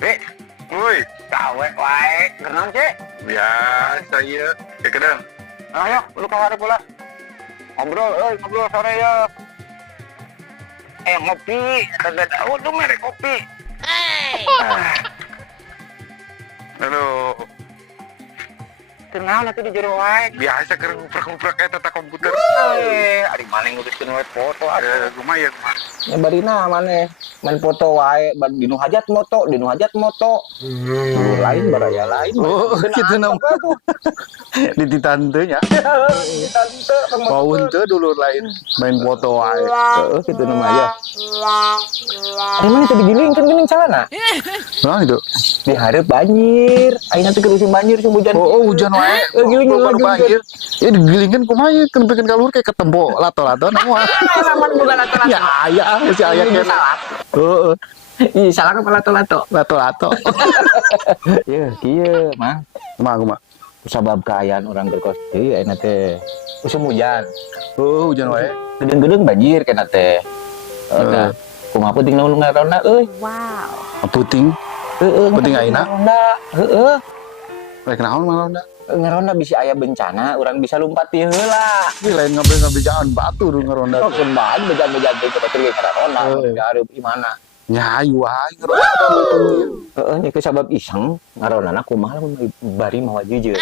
Dek, Woi, gawe wae, genang cek. biasa iya. Kayak kedang. Ayo, lu kawari pula. Ngobrol sore ya. Ngopi, kagak tahu tuh merek kopi. Aduh, Kenal nanti di jero wae. biasa keren nguprak-nguprak kayak tata komputer. Ari mana nguruskeun wae foto Lumayan, mah. Barina mana main foto wae dinu hajat moto lain baraya lain Oh, gitu nama. Di titantenya. Paun tuh dulu lain main foto wae. Gitu nama ya emang itu digiling kan gening calana Nah, itu. di hareup banjir ayeuna teh kerusin banjir sing hujan Oh, hujan wae. giling Baru banjir. Ya digilingin kumaha kan bikin kalur kayak ketembo lato-lato nama. aman bukan lato-lato Ya aya masih aya Ini kan. salah Heeh. ih salah kan lato-lato Lato-lato. ya kieu mah Kumaha. sabab kaayaan orang berkos deui ayeuna teh musim hujan Oh, hujan wae. gedeng-gedeng banjir kena teh nah kumaha penting naon ngaranna euy Puting. Penting ayeuna. heeh Rek naon malona. ngaronda bisa aya bencana orang bisa lompat ti heula Ini lain ngambil jangan batu dulu ngeronda. oh kembali bejan-bejan teh cepet ge ngaronda Heuh. hareup imana Nyayu wae ngeronda leupeung ieu. heeh nya ke sabab iseng ngaronana kumaha lamun bari mawa jujur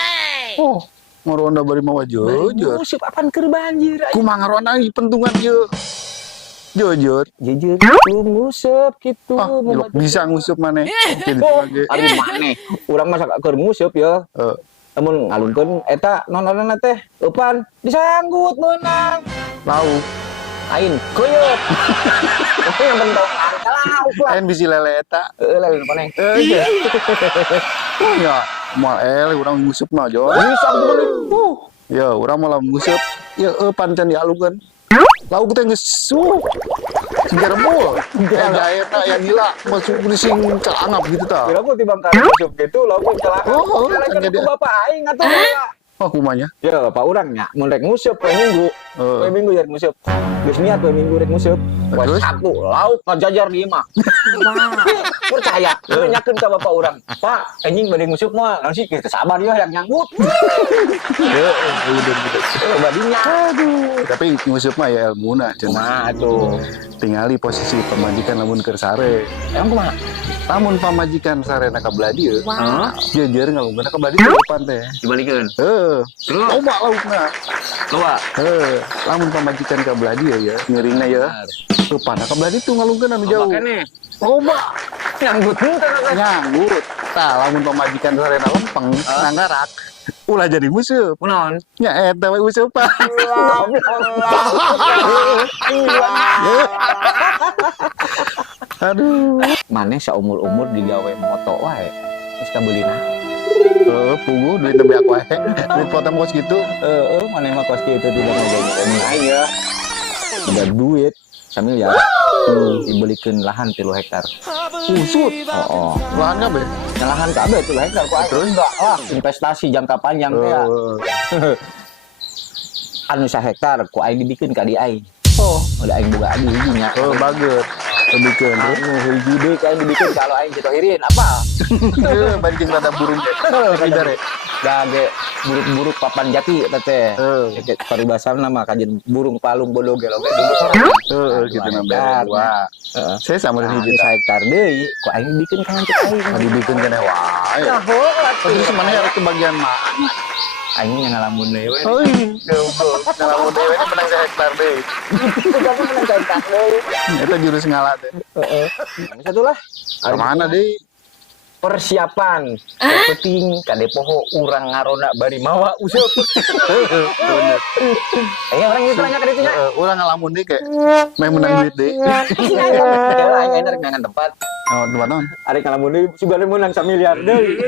Oh, ngeronda bari mawa jujur. musuh apan keur banjir Kumaha ngeronda ieu pentungan ieu. Jujur. jujur kitu nguseup kitu Ah, ilok bisa ngusup maneh. Oke oh ditage. ari maneh urang mah keur nguseup ya Heeh. lamun ngalungkeun eta nononna teh eupan disanggut meunang Lau. ain kuyup itu yang bentong lauk lah Lain bisi lele eta. lain paneng Iya. Oh ya, moal urang ngusup mah jo. bisa tuh Ya, urang malah ngusup. Ya pancen dialungkeun. Lauk teh geus Segar bol. Jaeta yang gila masuk sing calangap gitu tah. kira aku timbang kali nguseup gitu lauk celaka Oh, kan jadi- jadi bapak aing atuh Oh, kumanya. ya bapak urang nya mun rek nguseup poe minggu Heeh. poe minggu ya nguseup geus niat poe minggu rek nguseup poe Terus? Sabtu lauk kajajar di imah percaya nanyakeun ka bapak urang pak anjing bade nguseup mah naon sih kita sabar ya yang nyanggut badinya Tapi ngusup mah ya ilmuna cenah. kumaha atuh Tingali posisi pamajikan lamun keur sare. emang kumaha Lamun pamajikan sarena ka belah dieu, jejer ngalungkeun ka belah dieu depan teh. dibalikeun Heuh. Loba laukna. loba Heuh. Lamun pamajikan ka belah dieu ya, ngeuringna ya. Depan ka belah dieu ngalungkeun anu jauh. makane Loba nyanggut henteu nyanggut. Tah lamun pamajikan sarena lempeng nanggarak. Ulah jadi musuh. kunaon Nya eta we musuh Pak. Aduh. maneh saumur-umur digawe moto wae geus kabeulina Pugu duit nembe aku wae. Duit potong kos gitu. maneh mah kos kieu teh tidak ngomong aya udah duit samiliar dibelikeun lahan 3 hektar Usut. oh Lahannya be. lahan kabeh 3 hektar ku atuh enggak lah investasi jangka panjang teh ya. Anu 1 hektar ku aing dibikeun ka di aing Oh, udah aing boga adi hijinya bagus. Lebihkeun. anu hiji deui ka aing dibikeun kalau aing cetohirin apa Banjing rada burung deh. Tidak deh. gage buruk-buruk papan jati eta teh Heeh. paribasan nama kajen burung palung bodoh gelo dulu sorang Gitu Dua nambah hektar. dua. heeh Saya sama dengan hiji 1 hektar deui ku aing bikin ka lanjut aing tadi bikin kena wae. Terus mana harus ke bagian mana? aing yang ngalamun deui we Oh iya, ngalamun dewe ini menang 1 hektar deh. tapi menang ka hektar deui Eta jurus ngalah teh. heeh satu lah Kemana deh? persiapan penting kade poho urang ngarona bari mawa useup Bener. orang itu nanya kade nya Orang ngalamun deh kayak main menang duit deh. aing rek ngangan tempat Oh, tempat non. arek ngalamun deui sugane meunang 1 miliar deui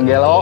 Gelo.